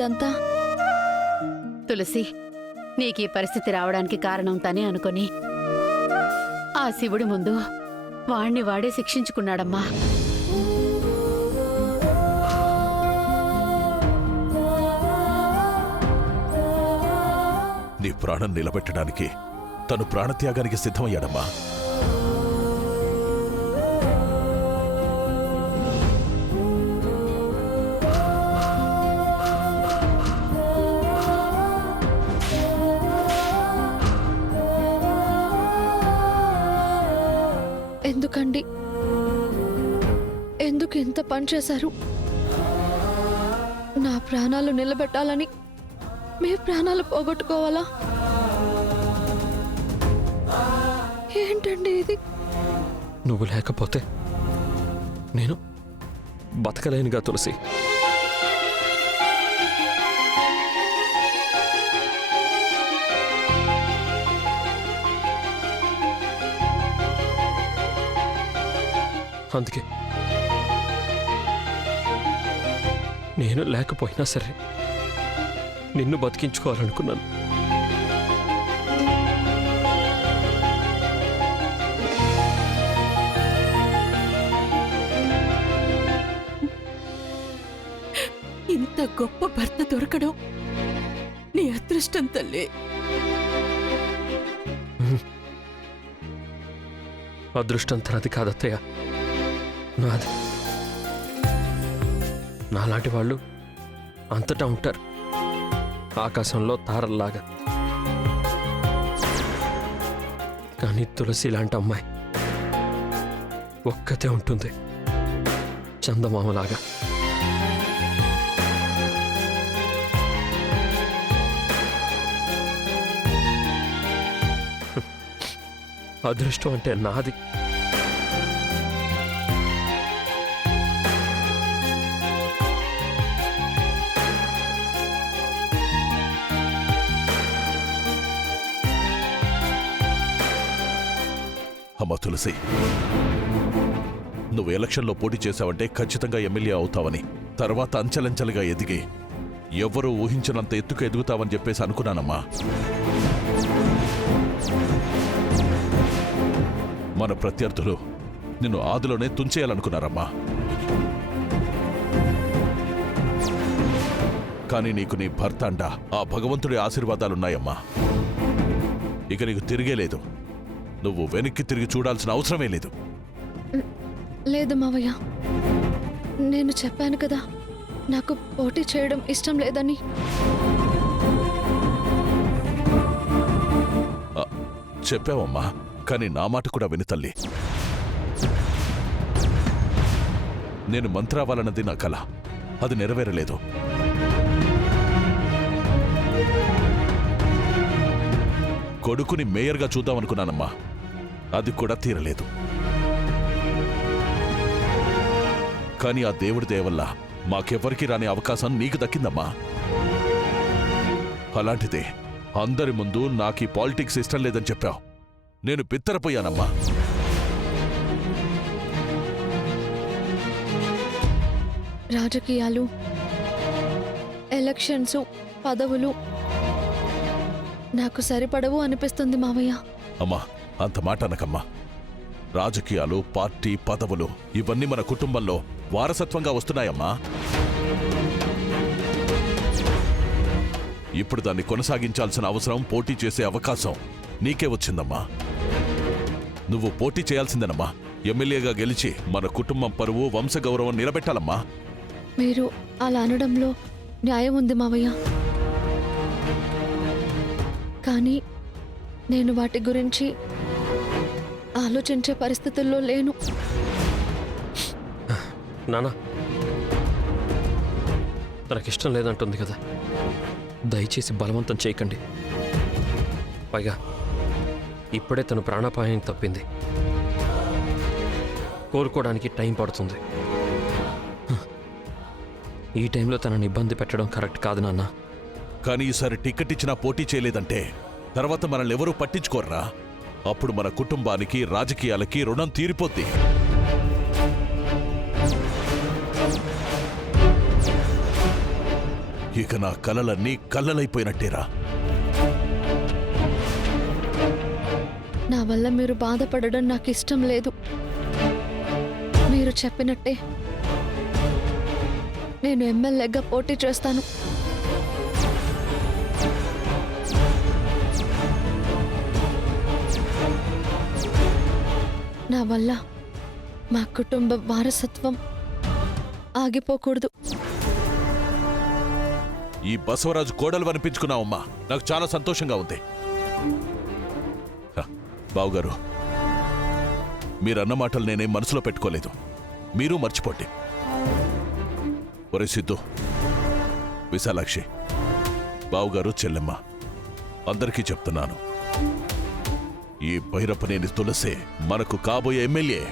ఇదంతా? తులసి, నీకీ పరిస్థితి రావడానికి కారణం తనే అనుకొని ఆ శివుడి ముందు వాణ్ణి వాడే శిక్షించుకున్నాడమ్మా. నీ ప్రాణం నిలబెట్టడానికి తను ప్రాణత్యాగానికి సిద్ధమయ్యాడమ్మా. ఎందుకండి? ఎందుకు ఇంత పని చేశారు? నా ప్రాణాలు నిలబెట్టాలని మీ ప్రాణాలు పోగొట్టుకోవాలా? ఏంటండి ఇది? నువ్వు లేకపోతే నేను బతకలేనుగా తులసి. అందుకే నేను లేకపోయినా సరే నిన్ను బతికించుకోవాలనుకున్నాను. ఇంత గొప్ప భర్త దొరకడం నీ అదృష్టం తల్లి. అదృష్టం తనది కాదత్తయ్య, నాది. నాలాంటి వాళ్ళు అంతటా ఉంటారు, ఆకాశంలో తారల్లాగా. కానీ తులసి లాంటి అమ్మాయి ఒక్కతే ఉంటుంది, చందమామలాగా. అదృష్టం అంటే నాది. అమ్మా తులసి, నువ్వు ఎలక్షన్లో పోటీ చేశావంటే ఖచ్చితంగా ఎమ్మెల్యే అవుతావని, తర్వాత అంచెలంచెలుగా ఎదిగి ఎవ్వరూ ఊహించినంత ఎత్తుకు ఎదుగుతావని చెప్పేసి అనుకున్నానమ్మా. మన ప్రత్యర్థులు నిన్ను ఆదిలోనే తుంచేయాలనుకున్నారమ్మా. కానీ నీకు నీ భర్త అండ ఆ భగవంతుడి ఆశీర్వాదాలున్నాయమ్మా. ఇక నీకు తిరిగేలేదు. నువ్వు వెనక్కి తిరిగి చూడాల్సిన అవసరమే లేదు. లేదు మావయ్య, నేను చెప్పాను కదా నాకు పోటీ చేయడం ఇష్టం లేదని. చెప్పావమ్మా, కానీ నా మాట కూడా విని తల్లి. నేను మంత్రావాలన్నది నా కల, అది నెరవేరలేదు. కొడుకుని మేయర్గా చూద్దామనుకున్నానమ్మా, అది కూడా తీరలేదు. కానీ ఆ దేవుడి దయవల్ల మాకెవ్వరికీ రాని అవకాశం నీకు దక్కిందమ్మా. అలాంటిదే అందరి ముందు నాకీ పాలిటిక్స్ ఇష్టం లేదని చెప్పావు. నేను బిత్తరపోయానమ్మా. రాజకీయాలు, ఎలక్షన్స్, పదవులు నాకు సరిపడవు అనిపిస్తుంది మావయ్య. అమ్మా, అంత మాట అనకమ్మా. రాజకీయాలు, పార్టీ, పదవులు ఇవన్నీ మన కుటుంబంలో వారసత్వంగా వస్తున్నాయమ్మా. ఇప్పుడు దాన్ని కొనసాగించాల్సిన అవసరం, పోటీ చేసే అవకాశం నీకే వచ్చిందమ్మా. నువ్వు పోటీ చేయాల్సిందేనమ్మా. ఎమ్మెల్యేగా గెలిచి మన కుటుంబం పరువు, వంశగౌరవం నిలబెట్టాలమ్మా. మీరు అలా అనడంలో న్యాయం ఉంది మావయ్య. కానీ నేను వాటి గురించి ఆలోచించే పరిస్థితుల్లో లేను. నానా, తనకిష్టం లేదంటుంది కదా, దయచేసి బలవంతం చేయకండి. పైగా ఇప్పుడే తను ప్రాణాపాయానికి తప్పింది, కోలుకోవడానికి టైం పడుతుంది. ఈ టైంలో తనని ఇబ్బంది పెట్టడం కరెక్ట్ కాదు నాన్న. కానీ ఈసారి టికెట్ ఇచ్చినా పోటీ చేయలేదంటే తర్వాత మనల్ని ఎవరూ పట్టించుకోర్రా. అప్పుడు మన కుటుంబానికి, రాజకీయాలకి రుణం తీరిపోద్ది. ఇక నా కలలన్నీ కళ్ళలైపోయినట్టేరా. నా వల్ల మీరు బాధపడడం నాకు ఇష్టం లేదు. మీరు చెప్పినట్టే నేను ఎమ్మెల్యేగా పోటీ చేస్తాను. నా వల్ల మా కుటుంబ వారసత్వం ఆగిపోకూడదు. ఈ బసవరాజు కోడలు అనిపించుకున్నావమ్మా, నాకు చాలా సంతోషంగా ఉంది. బావుగారు, మీరన్న మాటలు నేనేం మనసులో పెట్టుకోలేదు. మీరు మర్చిపోండి. ఒరే సిద్ధు, విశాలాక్షి, బావుగారు, చెల్లెమ్మ అందరికీ చెప్తున్నాను, ఈ భైరప్పనేని తులసే మనకు కాబోయే ఎమ్మెల్యే.